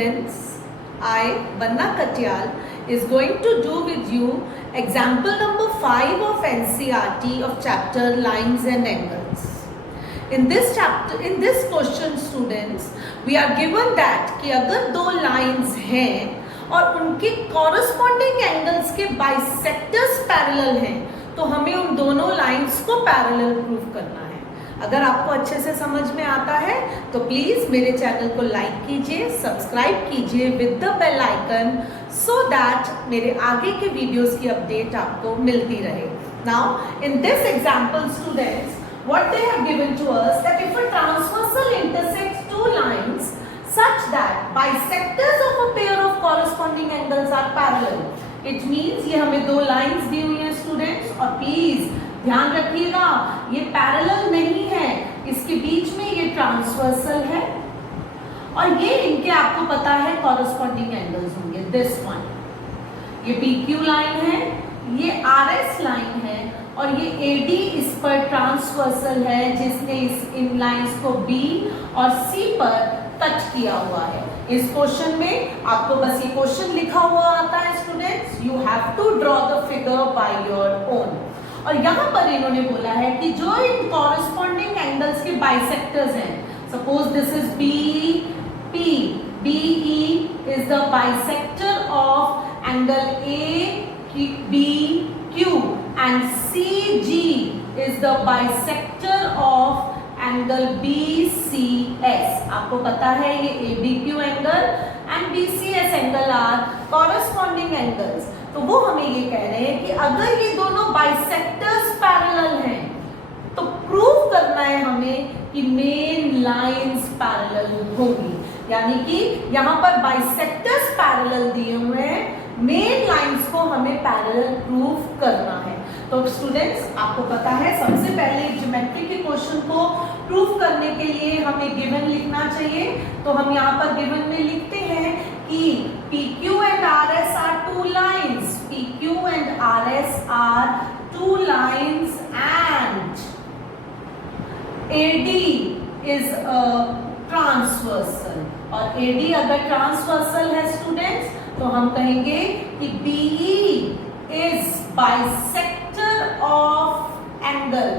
students, I, Vanna Katyal, is going to do with you example number 5 of NCERT of chapter Lines and Angles. In this question students, we are given that कि अगर दो lines हैं और उनके corresponding angles के bisectors parallel हैं तो हमें उन दोनों lines को parallel prove करना है। अगर आपको अच्छे से समझ में आता है तो प्लीज मेरे चैनल को लाइक कीजिए, सब्सक्राइब कीजिए with the bell icon so that मेरे आगे के वीडियोस की अपडेट आपको मिलती रहे। Now in this example students, what they have given to us that if a transversal intersects two lines such that bisectors of a pair of corresponding angles are parallel, it means ये हमें दो lines दी हुई हैं students, और please ध्यान रखिएगा ये parallel नहीं है, इसके बीच में ये ट्रांसवर्सल है और ये इनके आपको पता है कॉरस्पॉन्डिंग एंगल्स होंगे। दिस वन, ये PQ लाइन है, ये RS लाइन है और ये AD इस पर ट्रांसवर्सल है जिसने इन लाइंस को B और C पर टच किया हुआ है। इस क्वेश्चन में आपको बस ये क्वेश्चन लिखा हुआ आता है students, you have to draw the figure by your own. और यहाँ पर इन्होंने बोला है कि जो इन कॉरस्पॉन्डिंग एंगल्स के बाइसेक्टर्स हैं, suppose this is BP, BE is the bisector of angle ABQ and CG is the bisector of angle BCS। आपको पता है ये ABQ angle and BCS angle are corresponding angles. तो वो हमें ये कह रहे हैं कि अगर ये दोनों बाइसेक्टर्स पैरेलल हैं तो प्रूव करना है हमें कि मेन लाइंस पैरेलल होगी, यानी कि यहाँ पर बाइसेक्टर्स पैरेलल दिए हुए हैं, मेन लाइंस को हमें पैरेलल प्रूव करना है। तो स्टूडेंट्स आपको पता है सबसे पहले ज्योमेट्री के क्वेश्चन को प्रूव करने के लिए हमें गिवन लिखना चाहिए। तो हम यहाँ पर गिवन में लिखते हैं कि PQ and RS are two lines, PQ and RS are two lines and AD is a transversal, और AD अगर ट्रांसवर्सल है स्टूडेंट्स तो हम कहेंगे कि BE is bisector of angle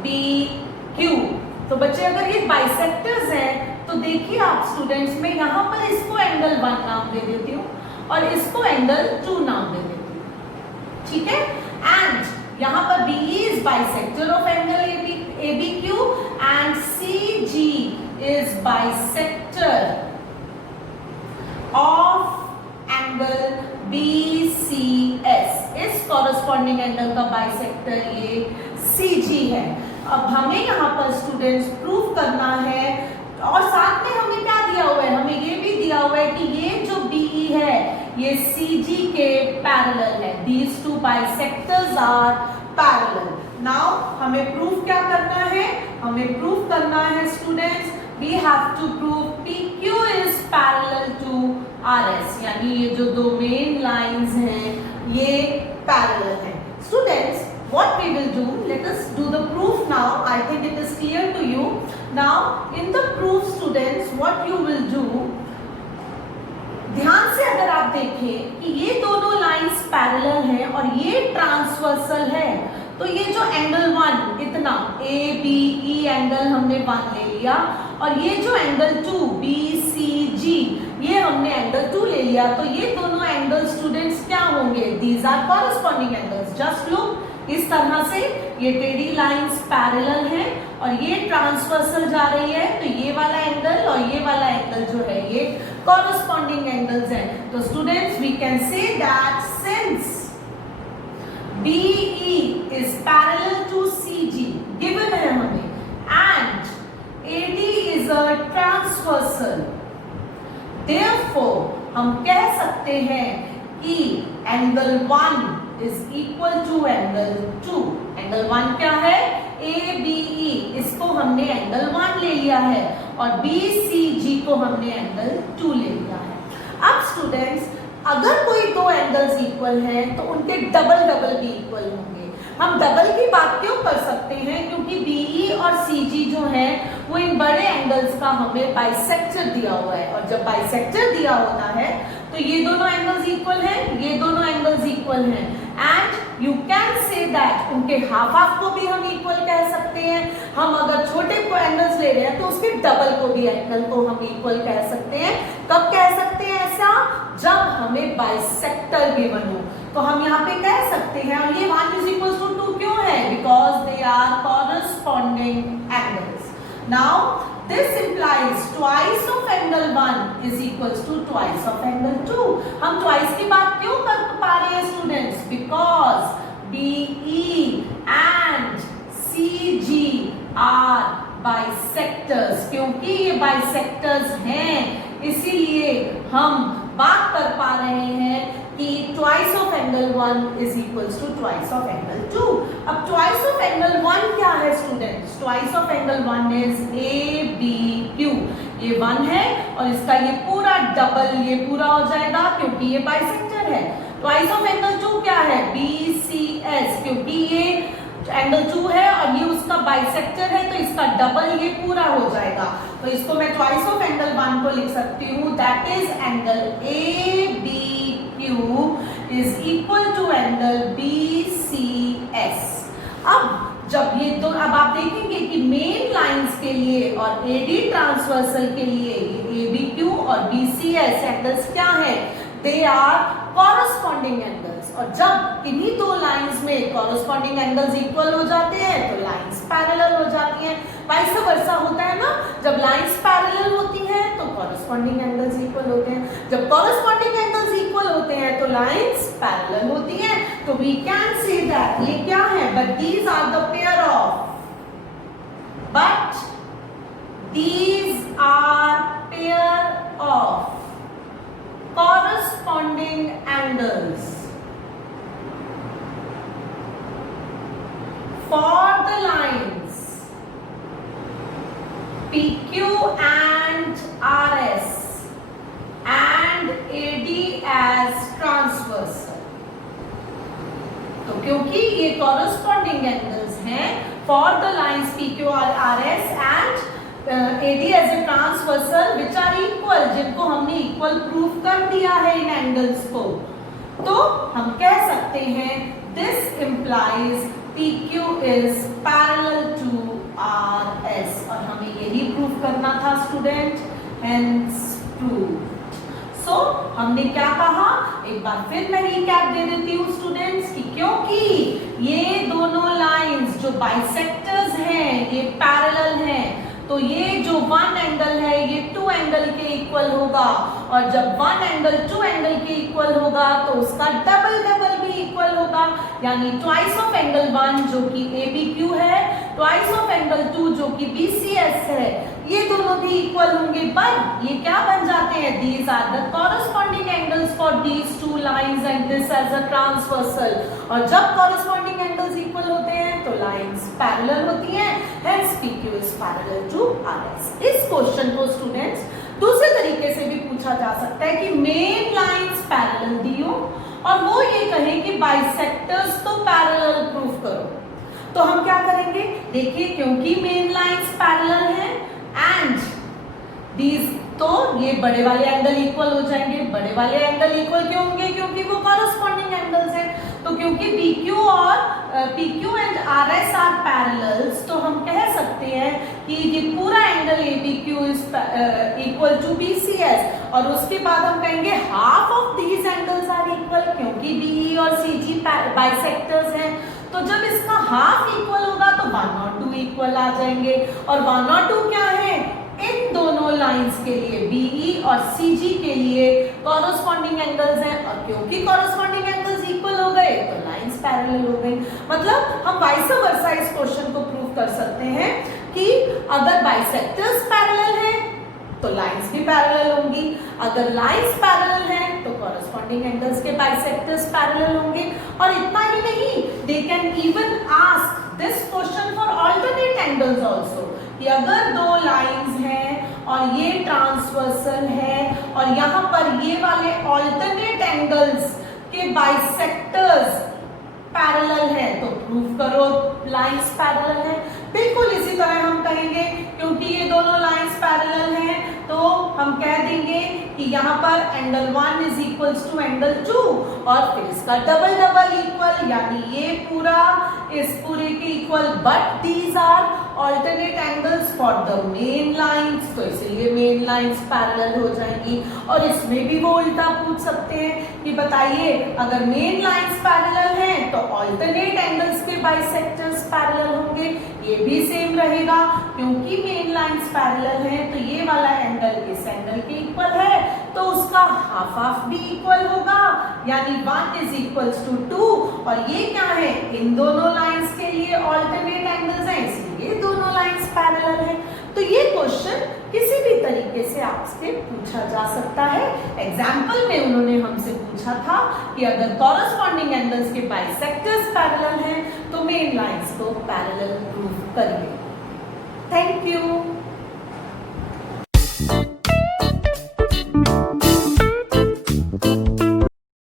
ABQ। तो बच्चे अगर ये बाइसेक्टर्स हैं तो देखिए आप स्टूडेंट्स, मैं यहाँ पर इसको एंगल 1 नाम दे देती हूँ और इसको एंगल 2 नाम दे देती हूँ, ठीक है। एंड यहाँ पर BE is bisector of angle ABQ and CG is bisector of angle BCS। इस कॉरस्पॉन्डिंग एंगल का बाइसेक्टर ये CG है। अब हमें यहाँ पर स्टूडेंट्स प्रूव करना है, और साथ में हमें क्या दिया हुआ है, हमें ये भी दिया हुआ है कि ये जो BE है ये CG के पैरेलल है। These two bisectors are parallel। Now हमें प्रूव क्या करना है, हमें प्रूव करना है students, we have to prove PQ is parallel to RS, यानी ये जो दो मेन लाइंस हैं ये पैरेलल हैं। Students what we will do, let us do the proof now. I think it is clear to you. Now in the proof students what you will do, ध्यान से अगर आप देखें कि ये दोनों लाइंस पैरेलल हैं और ये ट्रांसवर्सल है, तो ये जो एंगल 1 इतना ABE एंगल हमने 1 ले लिया और ये जो एंगल 2 BCG ये हमने एंगल 2 ले लिया, तो ये दोनों एंगल स्टूडेंट्स क्या होंगे, these are corresponding angles. Just look, इस तरह से ये टेढ़ी लाइंस पैरेलल हैं और ये ट्रांसवर्सल जा रही है, तो ये वाला एंगल और ये वाला एंगल जो है ये कॉरस्पॉन्डिंग एंगल्स हैं। तो students we can say that since BE is parallel to CG given है हमें and AD is a transversal, therefore हम कह सकते हैं कि angle 1 is equal to angle 2। Angle 1 क्या है, ABE, इसको हमने एंगल 1 ले लिया है और BCG को हमने एंगल 2 ले लिया है। अब स्टूडेंट्स अगर कोई दो एंगल्स इक्वल हैं तो उनके डबल डबल भी इक्वल होंगे। हम डबल की बात क्यों कर सकते हैं, क्योंकि BE और CG जो है वो इन बड़े एंगल्स का हमें बाइसेक्टर दिया हुआ है, और जब बाइसेक्टर दिया होता है तो ये दोनों एंगल्स इक्वल हैं, ये दोनों एंगल्स इक्वल हैं, and you can say that उनके हाफ हाफ को भी हम इक्वल कह सकते हैं। हम अगर छोटे एंगल्स ले रहे हैं तो उसके डबल को भी एंगल को हम इक्वल कह सकते हैं। कब कह सकते हैं ऐसा, जब हमें बाइसेक्टर गिवन हो, तो हम यहाँ पे कह सकते हैं। और ये 1 = 2 क्यों है, because they are corresponding angles. Now this implies twice of angle 1 is equals to twice of angle 2। हम twice की बात क्यों कर पा रहे हैं students, because BE and CG are bisectors, क्योंकि ये bisectors हैं इसीलिए हम बात कर पा रहे हैं कि twice of angle 1 is equals to twice of angle 2। अब twice of angle 1 क्या है students, twice of angle 1 is ABQ। ये 1 है और इसका ये पूरा डबल ये पूरा हो जाएगा क्योंकि ये बाइसेक्टर है। twice of angle 2 क्या है, BCS, क्योंकि ये एंगल 2 है और ये उसका बाइसेक्टर है तो इसका डबल ये पूरा हो जाएगा। तो इसको मैं ट्वाइस ऑफ एंगल 1 को लिख सकती हूँ, that is angle ABQ is equal to angle BCS। अब जब ये दो, अब आप देखेंगे कि मेन लाइंस के लिए और AD ट्रांसवर्सल के लिए ये ABQ और BCS एंगल्स क्या है, दे आर कॉरस्पॉन्डिंग एंगल्स। और जब इन्हीं दो लाइंस में कॉरस्पॉन्डिंग एंगल्स इक्वल हो जाते हैं तो लाइंस पैरेलल हो जाती हैं। वाइस वर्सा होता है ना, जब लाइंस पैरेलल होती हैं तो कॉरस्पॉन्डिंग एंगल्स इक्वल होते हैं, जब कॉरस्पॉन्डिंग एंगल्स इक्वल होते हैं तो लाइंस पैरेलल होती हैं। तो वी कैन से दैट ये क्या है, but these are the pair of, but these are pair of corresponding angles for the lines PQ and RS and AD as transversal। तो क्योंकि ये corresponding angles हैं for the lines PQ और RS and AD as a transversal which are equal, जिनको हमने equal proof कर दिया है इन एंगल्स को, तो हम कह सकते हैं this implies PQ is parallel to RS, और हमें यही प्रूफ करना था स्टूडेंट, hence proved। सो हमने क्या कहा, एक बार फिर मैं रिकैप दे देती हूँ स्टूडेंट्स कि क्योंकि ये दोनों लाइंस जो बाइसेक्टर्स हैं ये पैरेलल हैं, तो ये जो 1 एंगल है ये 2 एंगल के इक्वल होगा, और जब 1 एंगल 2 एंगल के इक्वल होगा तो उसका डबल डबल भी इक्वल होगा, यानी ट्वाइस ऑफ एंगल 1 जो कि ABQ है, ट्वाइस ऑफ एंगल 2 जो कि BCS है, ये दोनों भी इक्वल होंगे। पर ये क्या बन जाते हैं, these are the corresponding angles for these two lines and this as a transversal. और जब कॉरस्पॉन्डिंग एंगल्स इक्वल होते हैं तो लाइंस पैरेलल होती हैं, hence PQ is parallel to RS। इस क्वेश्चन को स्टूडेंट्स दूसरे तरीके से भी पूछा जा सकता है कि मेन लाइंस पैरेलल दी हो और वो ये कहे कि बाइसेक्टर्स तो पैरेलल प्रूफ करो, तो हम क्या करेंगे, देखिए क्योंकि मेन लाइंस पैरेलल हैं एंड दीज, तो ये बड़े वाले एंगल इक्वल हो जाएंगे। बड़े वाले एंगल इक्वल क्यों होंगे, क्योंकि वो कॉरस्पॉन्डिंग एंगल्स हैं। तो क्योंकि PQ and RS are parallels, तो हम कह सकते हैं कि ये पूरा angle ABQ is equal to BCS, और उसके बाद हम कहेंगे half of these angles are equal, क्योंकि BE और CG बाइसेक्टर्स हैं। तो जब इसका हाफ इक्वल होगा तो 1 और 2 इक्वल आ जाएंगे, और 1 और 2 क्या है, इन दोनों लाइंस के लिए BE और CG के लिए कॉरस्पॉन्डिंग एंगल्स हैं, और क्योंकि कॉरस्पॉन्डिंग एंगल्स इक्वल हो गए तो लाइंस पैरेलल हो गई। मतलब हम वाइस वर्सा इस क्वेश्चन को प्रूव कर सकते हैं कि अगर बाइसेक्टर्स पैरेलल हैं तो लाइंस भी पैरेलल होंगी, अगर लाइंस पैरेलल हैं तो कॉरस्पॉन्डिंग एंगल्स के बाइसेक्टर्स पैरेलल होंगे। और इतना ही नहीं, they can even ask this question for alternate angles also, कि अगर दो लाइंस हैं और ये ट्रांसवर्सल है और यहाँ पर ये वाले ऑल्टरनेट एंगल्स के बाइसेक्टर्स पैरेलल है तो प्रूव करो लाइंस पैरेलल है। बिल्कुल इसी तरह हम कहेंगे क्योंकि ये दोनों लाइंस पैरेलल हैं तो हम कह देंगे कि यहाँ पर angle 1 is equals to angle 2 और फिर इसका डबल डबल इक्वल, यानी ये पूरा इस पूरे के equal, but these are alternate angles for the main lines, तो इसलिए मेन लाइंस पैरेलल हो जाएंगी। और इसमें भी वो उल्टा पूछ सकते हैं कि बताइए अगर मेन लाइंस पैरेलल हैं तो ऑल्टरनेट एंगल्स के बाइसेक्टर्स पैरेलल होंगे, ये भी सेम रहेगा क्योंकि मेन लाइंस पैरेलल हैं तो ये वाला एंगल इस एंगल के इक्वल है तो उसका हाफ हाफ भी इक्वल होगा, यानी 1 इज इक्वल्स टू 2 और ये क्या है, इन दोनों लाइंस के लिए ऑल्टरनेट एंगल्स हैं इसलिए दोनों लाइंस पैरेलल हैं। तो ये क्वेश्चन किसी भी तरीके से आपसे पूछा जा सकता है। एग्जाम्पल में उन्होंने हमसे पूछा था कि अगर कॉरस्पॉन्डिंग एंगल्स के बाइसेक्टर्स पैरेलल हैं तो मेन लाइंस को पैरेलल प्रूव करिए। Thank you.